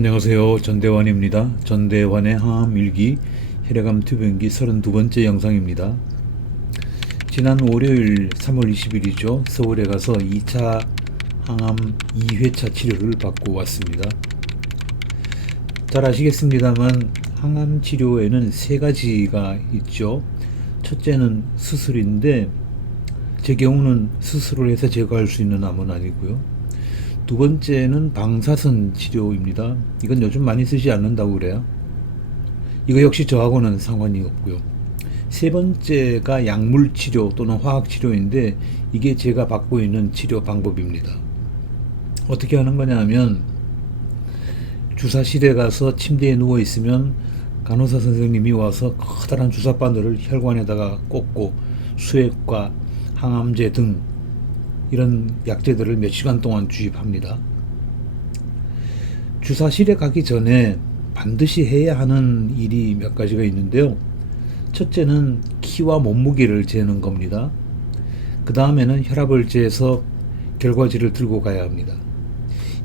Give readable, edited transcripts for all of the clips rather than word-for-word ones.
안녕하세요. 전대환입니다. 전대환의 항암일기 혈액암 투병기 32번째 영상입니다. 지난 월요일 3월 20일이죠. 서울에 가서 2차 항암 2회차 치료를 받고 왔습니다. 잘 아시겠습니다만 항암 치료에는 세 가지가 있죠. 첫째는 수술인데 제 경우는 수술을 해서 제거할 수 있는 암은 아니고요. 두 번째는 방사선 치료입니다. 이건 요즘 많이 쓰지 않는다고 그래요. 이거 역시 저하고는 상관이 없고요. 세 번째가 약물 치료 또는 화학 치료인데 이게 제가 받고 있는 치료 방법입니다. 어떻게 하는 거냐 하면 주사실에 가서 침대에 누워 있으면 간호사 선생님이 와서 커다란 주사바늘을 혈관에다가 꽂고 수액과 항암제 등 이런 약제들을 몇 시간 동안 주입합니다. 주사실에 가기 전에 반드시 해야 하는 일이 몇 가지가 있는데요. 첫째는 키와 몸무게를 재는 겁니다. 그 다음에는 혈압을 재서 결과지를 들고 가야 합니다.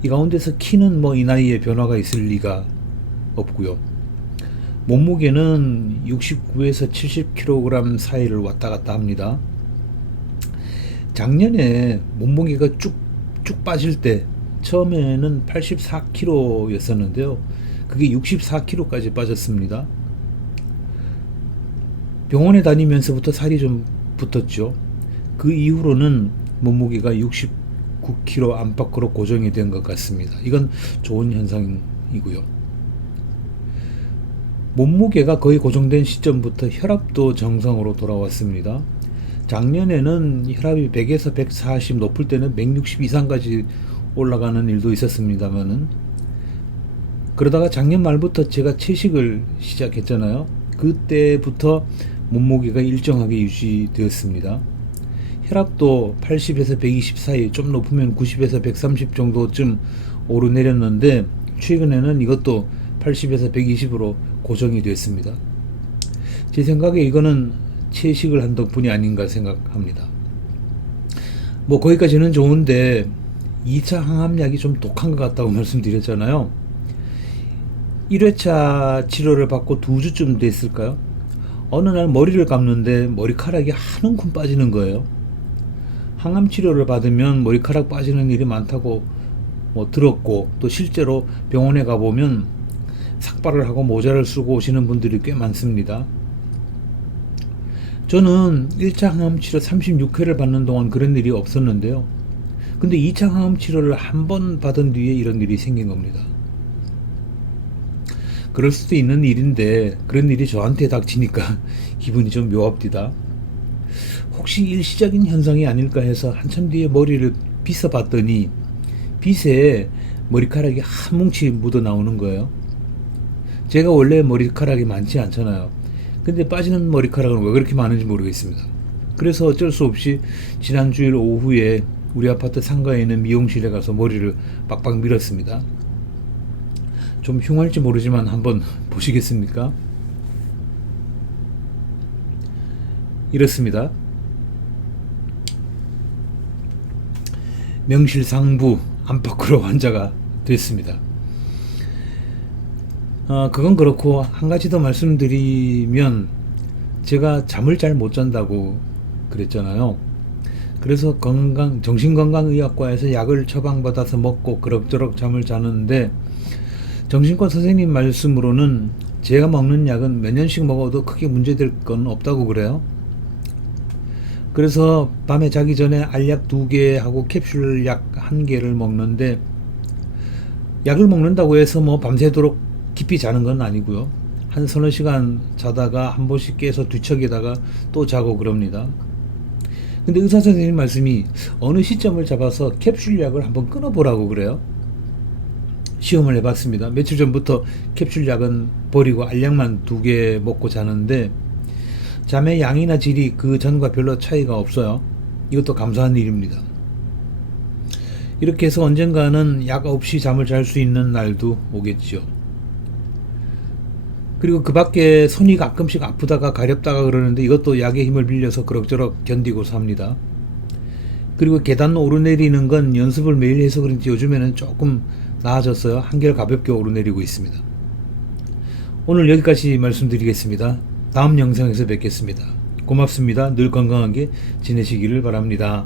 이 가운데서 키는 이 나이에 변화가 있을 리가 없고요. 몸무게는 69에서 70kg 사이를 왔다 갔다 합니다. 작년에 몸무게가 쭉 빠질 때 처음에는 84kg였었는데요. 그게 64kg까지 빠졌습니다. 병원에 다니면서부터 살이 좀 붙었죠. 그 이후로는 몸무게가 69kg 안팎으로 고정이 된 것 같습니다. 이건 좋은 현상이고요. 몸무게가 거의 고정된 시점부터 혈압도 정상으로 돌아왔습니다. 작년에는 혈압이 100에서 140 높을 때는 160 이상까지 올라가는 일도 있었습니다만은 그러다가 작년 말부터 제가 채식을 시작했잖아요. 그때부터 몸무게가 일정하게 유지되었습니다. 혈압도 80에서 120 사이, 좀 높으면 90에서 130 정도쯤 오르내렸는데 최근에는 이것도 80에서 120으로 고정이 됐습니다. 제 생각에 이거는 채식을 한 덕분이 아닌가 생각합니다. 거기까지는 좋은데 2차 항암약이 좀 독한 것 같다고 말씀드렸잖아요. 1회차 치료를 받고 2주쯤 됐을까요? 어느 날 머리를 감는데 머리카락이 한 움큼 빠지는 거예요. 항암 치료를 받으면 머리카락 빠지는 일이 많다고 들었고, 또 실제로 병원에 가보면 삭발을 하고 모자를 쓰고 오시는 분들이 꽤 많습니다. 저는 1차 항암 치료 36회를 받는 동안 그런 일이 없었는데요. 근데 2차 항암 치료를 한 번 받은 뒤에 이런 일이 생긴 겁니다. 그럴 수도 있는 일인데 그런 일이 저한테 닥치니까 기분이 좀 묘합니다. 혹시 일시적인 현상이 아닐까 해서 한참 뒤에 머리를 빗어 봤더니 빗에 머리카락이 한 뭉치 묻어 나오는 거예요. 제가 원래 머리카락이 많지 않잖아요. 근데 빠지는 머리카락은 왜 그렇게 많은지 모르겠습니다. 그래서 어쩔 수 없이 지난 주일 오후에 우리 아파트 상가에 있는 미용실에 가서 머리를 빡빡 밀었습니다. 좀 흉할지 모르지만 한번 보시겠습니까? 이렇습니다. 명실상부 안팎으로 환자가 됐습니다. 그건 그렇고 한 가지 더 말씀드리면 제가 잠을 잘 못 잔다고 그랬잖아요. 그래서 정신건강의학과에서 약을 처방받아서 먹고 그럭저럭 잠을 자는데 정신과 선생님 말씀으로는 제가 먹는 약은 몇 년씩 먹어도 크게 문제될 건 없다고 그래요. 그래서 밤에 자기 전에 알약 2개 하고 캡슐 약 1개를 먹는데 약을 먹는다고 해서 밤새도록 깊이 자는 건 아니고요. 한 서너 시간 자다가 한 번씩 깨서 뒤척이다가 또 자고 그럽니다. 근데 의사 선생님 말씀이 어느 시점을 잡아서 캡슐 약을 한번 끊어보라고 그래요. 시험을 해봤습니다. 며칠 전부터 캡슐 약은 버리고 알약만 2개 먹고 자는데 잠의 양이나 질이 그 전과 별로 차이가 없어요. 이것도 감사한 일입니다. 이렇게 해서 언젠가는 약 없이 잠을 잘 수 있는 날도 오겠죠. 그리고 그 밖에 손이 가끔씩 아프다가 가렵다가 그러는데 이것도 약의 힘을 빌려서 그럭저럭 견디고 삽니다. 그리고 계단 오르내리는 건 연습을 매일 해서 그런지 요즘에는 조금 나아져서 한결 가볍게 오르내리고 있습니다. 오늘 여기까지 말씀드리겠습니다. 다음 영상에서 뵙겠습니다. 고맙습니다. 늘 건강하게 지내시기를 바랍니다.